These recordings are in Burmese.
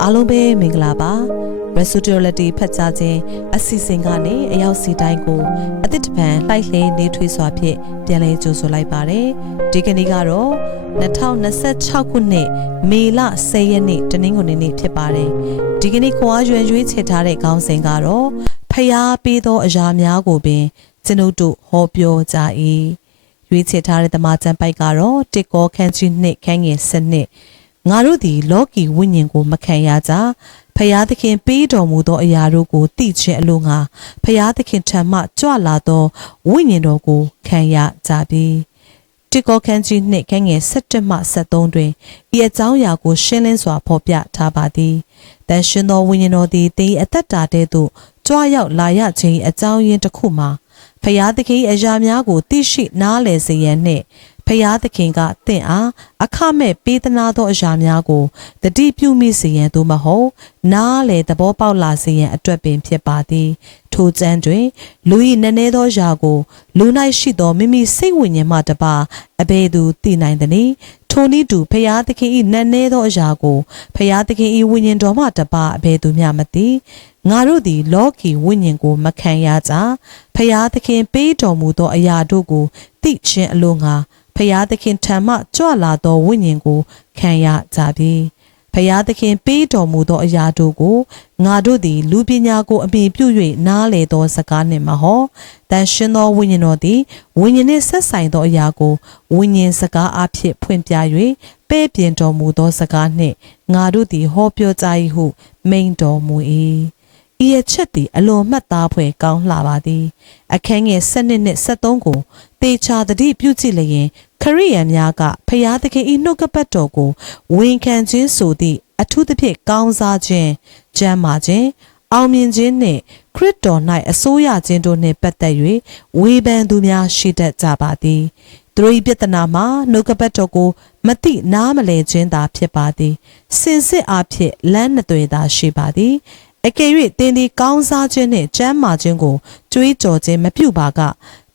အားလုံးပဲမင်္ဂလာပါ Residuality ဖတ်ကြားခြင်းအစီအစဉ်ကနေအရောက်စီတိုင်းကိုအသစ်တစ်ပံလှိုက်လှဲနေထွေးစွာဖြင့်ပြန်လည်ကြိုဆိုလိုက်ပါတယ်ဒီကနေ့ကတော့2026ခုနှစ်မေလ10ရက်နေ့တနင်္ဂနွေနေ့ဖြစ်ပါတယ်ဒီကနေ့ခွန်အားရွယ်ရွေးချယ်ထားတဲ့ခေါင်းစဉ်ကတော့ဖျားပေးသောအရာများကိုပင်ကျွန်ုပ်တို့ဟောပြောကြ၏ရွေးချယ်ထားတဲ့တမန်ကျမ်းပိုက်ကတော့တစ်ကောခန်းကြီးနှစ်ခန်းငယ်7ငါတို့သည်လောကီဝိညာဉ်ကိုမခံရကြဖျားသခင်ပေးတော်မူသောအရာတို့ကိုသိခြင်းအလို့ငါဖျားသခင်ထံမှကြွလာသောဝိညာဉ်တော်ကိုခံရကြပြီတစ်ကောခန်းကြီးနှစ်ခန်းငယ်7မှ73တွင်ဤအကြောင်းအရာကိုရှင်းလင်းစွာဖော်ပြထားပါသည်တန်ရှင်သောဝိညာဉ်တော်သည်သင်၏အသက်တာထဲသို့ကြွရောက်လာရခြင်းအကြောင်းရင်းတစ်ခုမှာဖျားသခင်အရာများကိုသိရှိနားလည်စေရန်နှင့်ဖျားသခင်ကသင်အားအခမဲ့ပေးသနာသောအရာများကိုတတိပြုမိစေရန်သို့မဟုတ်နားလေသဘောပေါက်လာစေရန်အတွက်ပင်ဖြစ်ပါသည်ထိုကျမ်းတွင်လူ၏နည်းနည်းသောအရာကိုလူ၌ရှိသောမိမိစိတ်ဝိညာဉ်မှတပါအဘယ်သူသိနိုင်သနည်းထိုနည်းတူဖျားသခင်၏နည်းနည်းသောအရာကိုဖျားသခင်၏ဝိညာဉ်တော်မှတပါအဘယ်သူမျှမသိငါတို့သည်လောကီဝိညာဉ်ကိုမခံရကြဖျားသခင်ပေးတော်မူသောအရာတို့ကိုသိခြင်းအလို့ငါဖျားသခင်ထံမှကြွလာသောဝိညာဉ်ကိုခံရကြပြီဖျားသခင်ပေးတော်မူသောအရာတို့ကိုငါတို့သည်လူပညာကိုအမိပြု၍နားလေသောစကားနှင့်မဟောတန်ရှင်သောဝိညာဉ်တော်သည်ဝိညာဉ်နှင့်ဆက်ဆိုင်သောအရာကိုဝိညာဉ်စကားအဖြစ်ဖွင့်ပြ၍ပဲ့ပြင်တော်မူသောစကားနှင့်ငါတို့သည်ဟောပြောကြ၏ဟုမိန့်တော်မူ၏ဤအချက်သည်အလွန်မှတ်သားဖွယ်ကောင်းလှပါသည်အခန်းငယ်7နှင့်73ကိုတေချာတတိပြုကြည့်လျင်ခရိယန်များကဖျားသခင်၏နှုတ်ကပတ်တော်ကိုဝန်ခံခြင်းဆိုသည့်အထူးသဖြင့်ကောင်းစားခြင်းကျမ်းမာခြင်းအောင်မြင်ခြင်းနှင့်ခရစ်တော်၌အစိုးရခြင်းတို့နှင့်ပတ်သက်၍ဝေဖန်သူများရှိတတ်ကြပါသည်သူတို့၏ပြဿနာမှာနှုတ်ကပတ်တော်ကိုမသိနားမလည်ခြင်းသာဖြစ်ပါသည်စင်စစ်အားဖြင့်လမ်းနှစ်သွယ်သာရှိပါသည်အကယ်၍သင်သည်ကောင်းစားခြင်းနှင့်ကျမ်းမာခြင်းကိုကြွေးကြော်ခြင်းမပြုပါက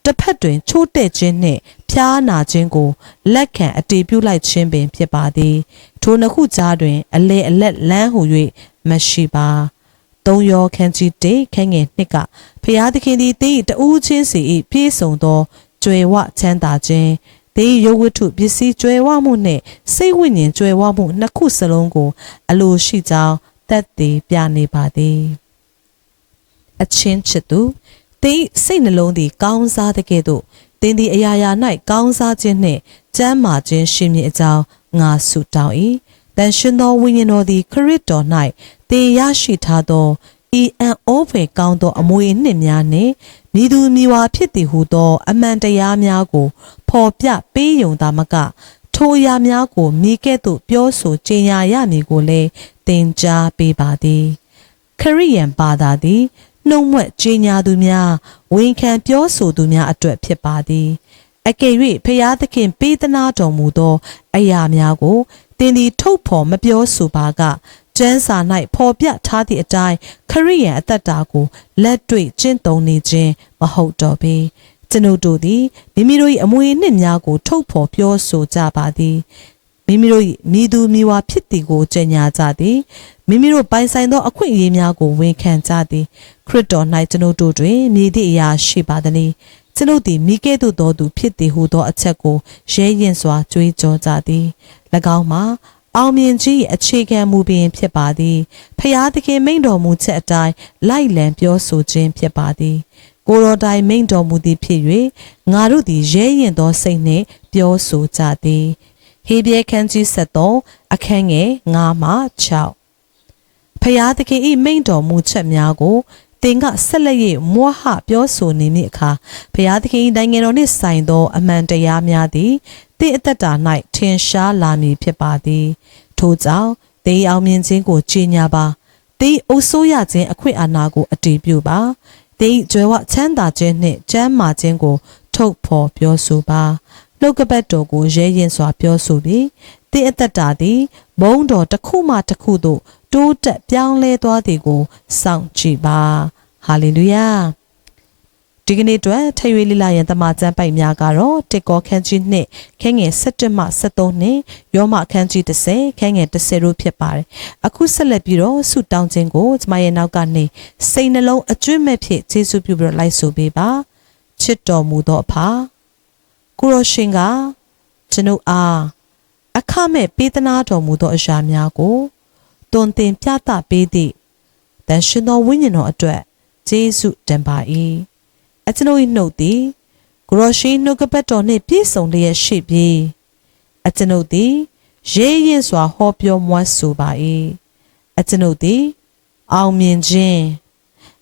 တစ်ဖက်တွင်ချိုးတဲ့ခြင်းနှင့်ဖျားနာခြင်းကိုလက်ခံအတည်ပြုလိုက်ခြင်းပင်ဖြစ်ပါသည်ထိုနှစ်ခုကြားတွင်အလေအလက်လမ်းဟု၍မရှိပါသုံးယောခန်းကြီးတေခန်းငယ်နှစ်ကဖျားသခင်သည်သင်၏တဦးချင်းစီ၏ပြည့်စုံသောကြွယ်ဝချမ်းသာခြင်းသင်၏ရုပ်ဝတ္ထုပစ္စည်းကြွယ်ဝမှုနှင့်စိတ်ဝိညာဉ်ကြွယ်ဝမှုနှစ်ခုစလုံးကိုအလိုရှိကြောင်းသက်သေပြနေပါသည်အချင်းချစ်သူသင်စိတ်နှလုံးသည်ကောင်းစားတဲ့ကဲ့သို့သင်သည်အရာရာ၌ကောင်းစားခြင်းနှင့်ကျမ်းမာခြင်းရှိမည်အကြောင်းငါဆုတောင်း၏တန်ရှင်သောဝိညာဉ်တော်သည်ခရစ်တော်၌သင်ရရှိထားသောဤအံ့ဩဖွယ်ကောင်းသောအမွေအနှစ်များနှင့်မိသူမိဝါဖြစ်သည်ဟုသောအမှန်တရားများကိုဖော်ပြပေးယုံသာမကထိုအရာများကိုမိကဲ့သို့ပြောဆိုကြေညာရမည်ကိုလည်းသင်ကြားပေးပါသည်ခရိယန်ဘာသာသည်နှုံးမွက်ကြေညာသူများဝန်ခံပြောဆိုသူများအတွက်ဖြစ်ပါသည်အကယ်၍ဖျားသခင်ပေးသနာတော်မူသောအရာများကိုသင်သည်ထုတ်ဖော်မပြောဆိုပါကကျမ်းစာ၌ဖော်ပြထားသည့်အတိုင်းခရိယန်အသက်တာကိုလက်တွေ့ကျင့်သုံးနေခြင်းမဟုတ်တော့ပေကျွန်ုပ်တို့သည်မိမိတို့၏အမွေအနှစ်များကိုထုတ်ဖော်ပြောဆိုကြပါသည်မိမိတို့မိသူမိဝါဖြစ်သည်ကိုကြေညာကြသည်မိမိတို့ပိုင်ဆိုင်သောအခွင့်အရေးများကိုဝန်ခံကြသည်ခရစ်တော်၌ကျွန်ုပ်တို့တွင်မြည်သည့်အရာရှိပါသည်ကျွန်ုပ်သည်မိကဲ့သို့သောသူဖြစ်သည်ဟုသောအချက်ကိုရဲရင်စွာကြွေးကြော်ကြသည်၎င်းမှာအောင်မြင်ခြင်းအခြေခံမူပင်ဖြစ်ပါသည်ဖျားသခင်မိန့်တော်မူချက်အတိုင်းလိုက်လံပြောဆိုခြင်းဖြစ်ပါသည်ကိုယ်တော်တိုင်မိန့်တော်မူသည်ဖြစ်၍ငါတို့သည်ရဲရင်သောစိတ်နှင့်ပြောဆိုကြသည်ဟေဘရဲခန်းကြီး73အခန်းငယ်9မှ6ဖျားသခင်၏မိန့်တော်မူချက်များကိုသင်ကဆက်လက်၍မွဟပြောဆိုနေမည့်အခါဖျားသခင်၏နိုင်ငံတော်နှင့်ဆိုင်သောအမှန်တရားများသည်သင်အသက်တာ၌ထင်ရှားလာမည်ဖြစ်ပါသည်ထို့ကြောင့်သင်အောင်မြင်ခြင်းကိုကြေညာပါသင်အုပ်စိုးရခြင်းအခွင့်အာဏာကိုအတည်ပြုပါသင်ကြွယ်ဝချမ်းသာခြင်းနှင့်ကျမ်းမာခြင်းကိုထုတ်ဖော်ပြောဆိုပါနှုတ်ကပတ်တော်ကိုရဲရင်စွာပြောဆိုပြီးသင်အသက်တာသည်ဘုန်းတော်တစ်ခုမှတစ်ခုသို့တိုးတက်ပြောင်းလဲသွားသည်ကိုစောင့်ကြည့်ပါဟာလေလုယာ ဒီကနေ့အတွက်ထရွေးလိလာရန်တမချမ်းပိုက်များကတော့တစ်ကောခန်းကြီးနှစ်ခဲငယ်17မှ73နှစ်ရောမခန်းကြီး30ခဲငယ်10တို့ဖြစ်ပါတယ်အခုဆက်လက်ပြီးတော့ဆုတောင်းခြင်းကိုကျမရဲ့နောက်ကနေစိတ်နှလုံးအကျွင့်မဲ့ဖြစ်ကျေးဇူးပြုပြီးတော့လိုက်ဆိုပေးပါချစ်တော်မူသောအဖကိုရောရှင်ကကျွန်ုပ်အားအခမဲ့ပေးသနာတော်မူသောအရာများကိုတွင်တင်ပြသပေးသည့်တန်ရှင်သောဝိညာဉ်တော်အတွက်ကျေးဇူးတင်ပါ၏အကျွန်ုပ်၏နှုတ်သည်ကိုရောရှင်နှုတ်ကပတ်တော်နှင့်ပြည့်စုံလျက်ရှိပြီးအကျွန်ုပ်သည်ရဲရင်စွာဟောပြောမွမ်းဆိုပါ၏အကျွန်ုပ်သည်အောင်မြင်ခြင်း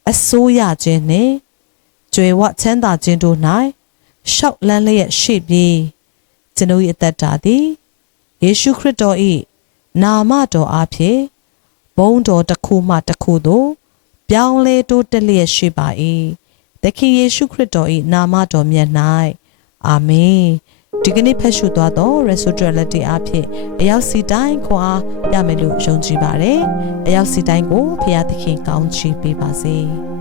အစိုးရခြင်းနှင့်ကြွယ်ဝချမ်းသာခြင်းတို့၌ရှောက်လန်းလျက်ရှိပြီးကျွန်ုပ်၏အသက်တာသည်ယေရှုခရစ်တော်၏နာမတော်အားဖြင့်ဘုန်းတော်တစ်ခုမှတစ်ခုသို့ပြောင်းလဲတိုးတက်လျက်ရှိပါ၏သခင်ယေရှုခရစ်တော်၏နာမတော်မြတ်၌အာမင်ဒီကနေ့ဖတ်ရှုသွားသော Restoration အားဖြင့်အရောက်စီတိုင်းခွာရမယ်လို့ယုံကြည်ပါတယ်အရောက်စီတိုင်းကိုဖခင်သခင်ကောင်းချီးပေးပါစေ